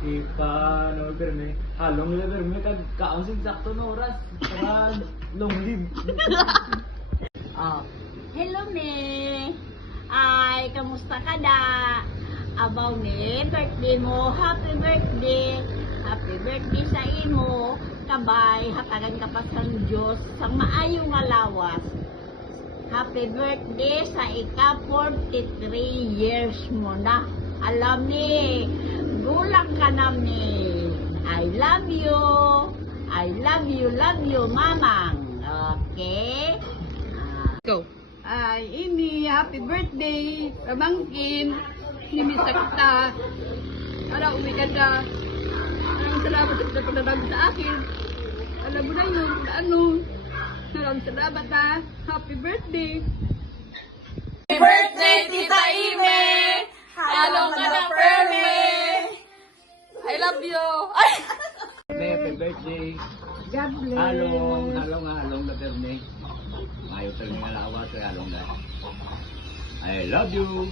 Ipano, perme. Halong le perme kag kaon sig sakto na oras. Para long live. Oh. Hello, me. Ay, kamusta ka da? Abaw ni, birthday mo. Happy birthday. Happy birthday sa imo. Kabay, hatagan ka pa sa Diyos sa maayo nga lawas. Happy birthday sa ika-43 years mo na. Alam ni, gulang ka na ni. I love you. I love you, mamang. Okay? Go. Ay, ini, happy birthday, pamangkin, nimisa kita. Para umi ka na. Maraming salamat sa pagdadami sa akin. Alam mo na yun, kung ano. Maraming salamat ha. Happy birthday. Happy birthday, Tita Ime! Halong ka na, Perme! I love you! Ay! Happy birthday. God bless. Halong na perme. Mayo talaga nga lawas kay halong na. I love you.